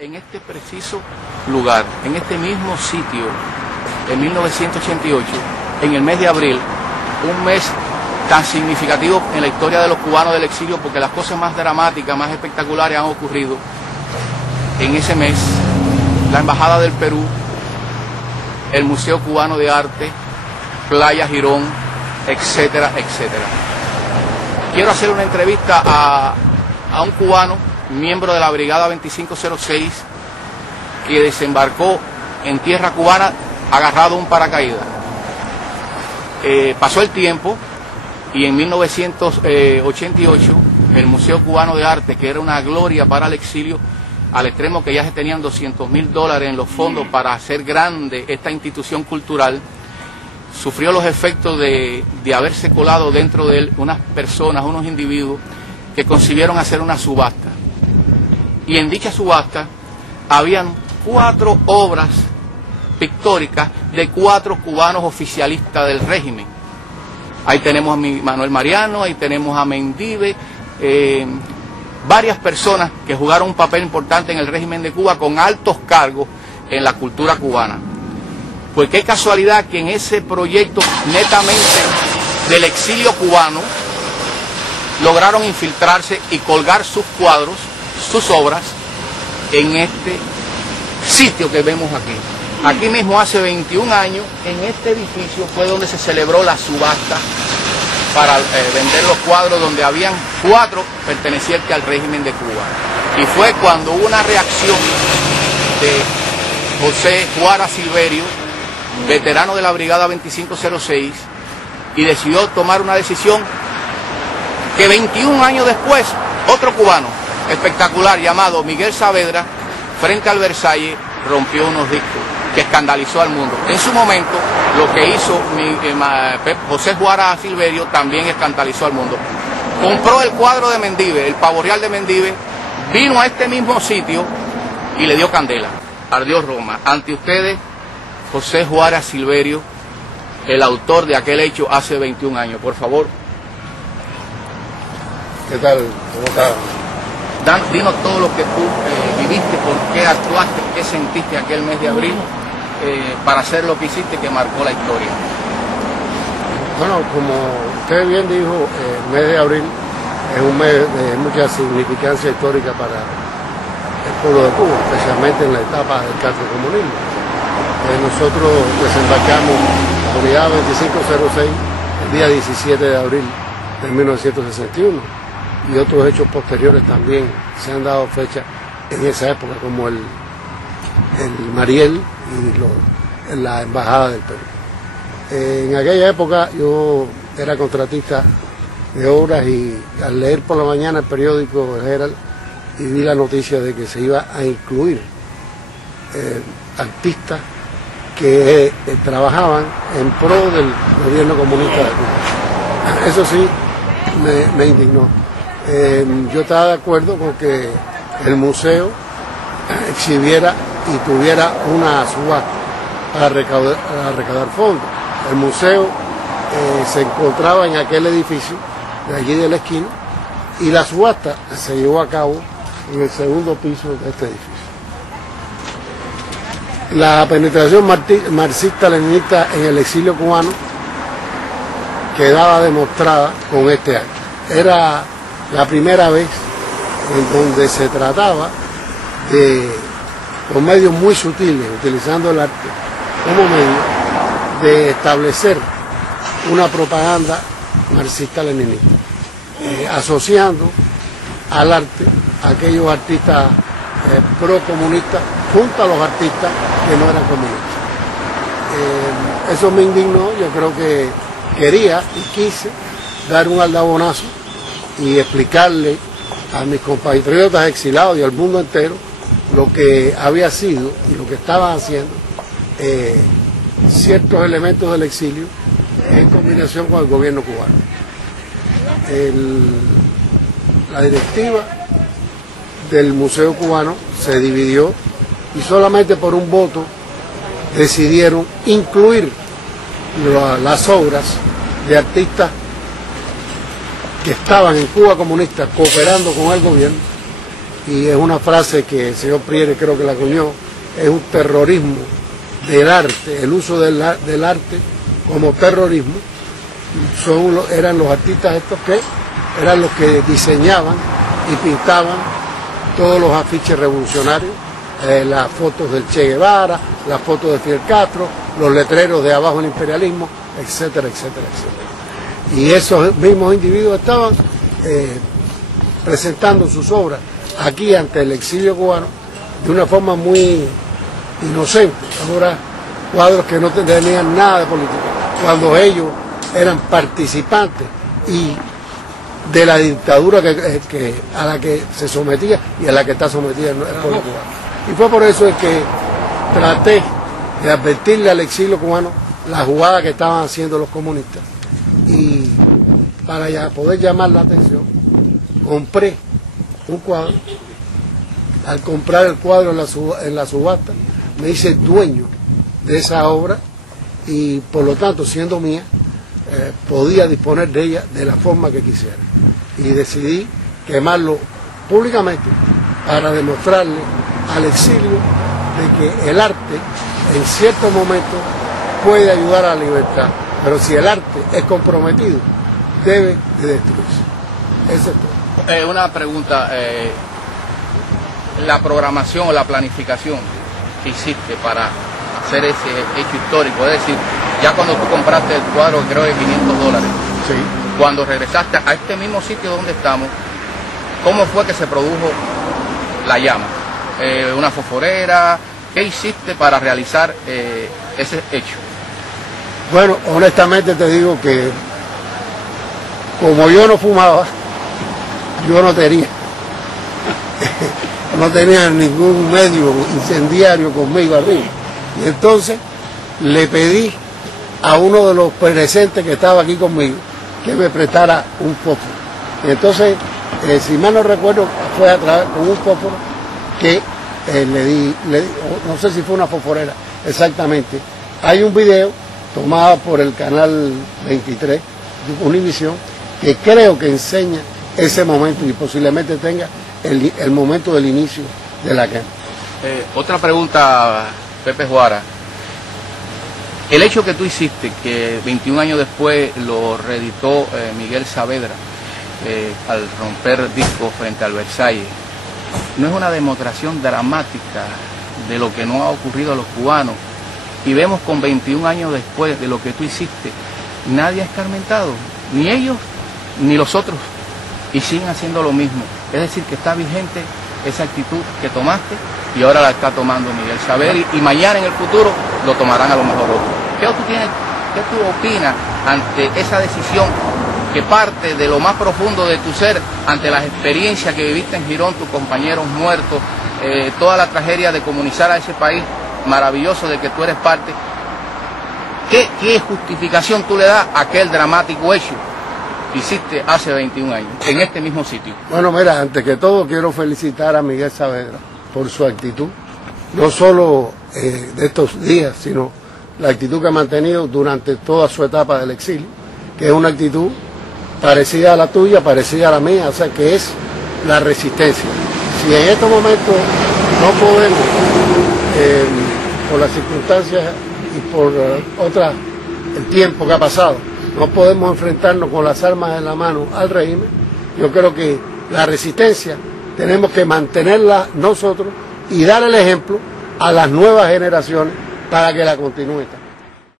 En este preciso lugar, en este mismo sitio, en 1988, en el mes de abril, un mes tan significativo en la historia de los cubanos del exilio, porque las cosas más dramáticas, más espectaculares han ocurrido en ese mes. La Embajada del Perú, el Museo Cubano de Arte, Playa Girón, etcétera, etcétera. Quiero hacer una entrevista a un cubano, miembro de la Brigada 2506, que desembarcó en tierra cubana agarrado a un paracaídas. Pasó el tiempo y en 1988 el Museo Cubano de Arte, que era una gloria para el exilio, al extremo que ya se tenían $200.000 en los fondos para hacer grande esta institución cultural, sufrió los efectos de haberse colado dentro de él unas personas, unos individuos que concibieron hacer una subasta. Y en dicha subasta habían 4 obras pictóricas de 4 cubanos oficialistas del régimen. Ahí tenemos a Manuel Mariano, ahí tenemos a Mendive, varias personas que jugaron un papel importante en el régimen de Cuba con altos cargos en la cultura cubana. Pues qué casualidad que en ese proyecto netamente del exilio cubano lograron infiltrarse y colgar sus cuadros, sus obras, en este sitio que vemos aquí. Aquí mismo hace 21 años, en este edificio fue donde se celebró la subasta para vender los cuadros, donde habían 4 pertenecientes al régimen de Cuba. Y fue cuando hubo una reacción de José Juara Silverio, veterano de la Brigada 2506, y decidió tomar una decisión que 21 años después, otro cubano espectacular llamado Miguel Saavedra, frente al Versalles, rompió unos discos que escandalizó al mundo. En su momento, lo que hizo José Juara Silverio también escandalizó al mundo. Compró el cuadro de Mendive, el Pavo Real de Mendive, vino a este mismo sitio y le dio candela. Ardió Roma. Ante ustedes, José Juara Silverio, el autor de aquel hecho hace 21 años. Por favor. ¿Qué tal? ¿Cómo estás? Dinos todo lo que tú viviste, por qué actuaste, qué sentiste aquel mes de abril para hacer lo que hiciste que marcó la historia. Bueno, como usted bien dijo, el mes de abril es un mes de mucha significancia histórica para el pueblo de Cuba, especialmente en la etapa del cartocomunismo. Nosotros desembarcamos la Unidad 2506 el día 17 de abril de 1961. Y otros hechos posteriores también se han dado fecha en esa época, como el Mariel y la Embajada del Perú. En aquella época yo era contratista de obras y al leer por la mañana el periódico El Herald y vi la noticia de que se iba a incluir artistas que trabajaban en pro del gobierno comunista de Cuba. Eso sí me indignó. Yo estaba de acuerdo con que el museo exhibiera y tuviera una subasta para recaudar fondos. El museo se encontraba en aquel edificio de allí de la esquina y la subasta se llevó a cabo en el segundo piso de este edificio. La penetración marxista-leninista en el exilio cubano quedaba demostrada con este acto. Era la primera vez en donde se trataba de, con medios muy sutiles, utilizando el arte como medio, de establecer una propaganda marxista-leninista, asociando al arte a aquellos artistas pro-comunistas junto a los artistas que no eran comunistas. Eso me indignó. Yo creo que quería y quise dar un aldabonazo y explicarle a mis compatriotas exilados y al mundo entero lo que había sido y lo que estaban haciendo ciertos elementos del exilio en combinación con el gobierno cubano. La directiva del Museo Cubano se dividió y solamente por un voto decidieron incluir las obras de artistas que estaban en Cuba comunista cooperando con el gobierno y es una frase que el señor Priere creo que la acuñó, es un terrorismo del arte, el uso del arte como terrorismo. Eran los artistas estos que eran los que diseñaban y pintaban todos los afiches revolucionarios, las fotos del Che Guevara, las fotos de Fidel Castro, los letreros de abajo el imperialismo, etcétera, etcétera, etcétera. Y esos mismos individuos estaban presentando sus obras aquí ante el exilio cubano de una forma muy inocente. Ahora, cuadros que no tenían nada de política, cuando ellos eran participantes y de la dictadura a la que se sometía y a la que está sometida el pueblo cubano. Y fue por eso que traté de advertirle al exilio cubano la jugada que estaban haciendo los comunistas, y para ya poder llamar la atención compré un cuadro. Al comprar el cuadro en la subasta me hice dueño de esa obra y por lo tanto, siendo mía, podía disponer de ella de la forma que quisiera, y decidí quemarlo públicamente para demostrarle al exilio de que el arte en ciertos momentos puede ayudar a la libertad, pero si el arte es comprometido debe de destruirse. Eso es todo. Una pregunta, la programación o la planificación que hiciste para hacer ese hecho histórico, es decir, ya cuando tú compraste el cuadro, creo de $500, sí, cuando regresaste a este mismo sitio donde estamos, ¿cómo fue que se produjo la llama? ¿Una fosforera? ¿Qué hiciste para realizar ese hecho? Bueno, honestamente te digo que como yo no fumaba, yo no tenía ningún medio incendiario conmigo arriba. Y entonces le pedí a uno de los presentes que estaba aquí conmigo que me prestara un fósforo. Y entonces, si mal no recuerdo, fue a través con un fósforo que le di, no sé si fue una fosforera exactamente. Hay un video tomado por el canal 23 de Univisión que creo que enseña ese momento y posiblemente tenga el momento del inicio de la quema. Otra pregunta, Pepe Juara. El hecho que tú hiciste, que 21 años después lo reeditó Miguel Saavedra al romper discos frente al Versalles, ¿no es una demostración dramática de lo que no ha ocurrido a los cubanos? Y vemos con 21 años después de lo que tú hiciste, nadie ha escarmentado, ni ellos ni los otros, y siguen haciendo lo mismo. Es decir, que está vigente esa actitud que tomaste y ahora la está tomando Miguel Saavedra, y mañana en el futuro lo tomarán a lo mejor otros. ¿Qué tú opinas ante esa decisión que parte de lo más profundo de tu ser, ante las experiencias que viviste en Girón, tus compañeros muertos, toda la tragedia de comunizar a ese país maravilloso de que tú eres parte? ¿Qué justificación tú le das a aquel dramático hecho que hiciste hace 21 años en este mismo sitio? Bueno, mira, antes que todo quiero felicitar a Miguel Saavedra por su actitud, no solo de estos días, sino la actitud que ha mantenido durante toda su etapa del exilio, que es una actitud parecida a la tuya, parecida a la mía, o sea, que es la resistencia. Si en estos momentos no podemos, por las circunstancias y por el tiempo que ha pasado, no podemos enfrentarnos con las armas en la mano al régimen, yo creo que la resistencia tenemos que mantenerla nosotros y dar el ejemplo a las nuevas generaciones para que la continúen.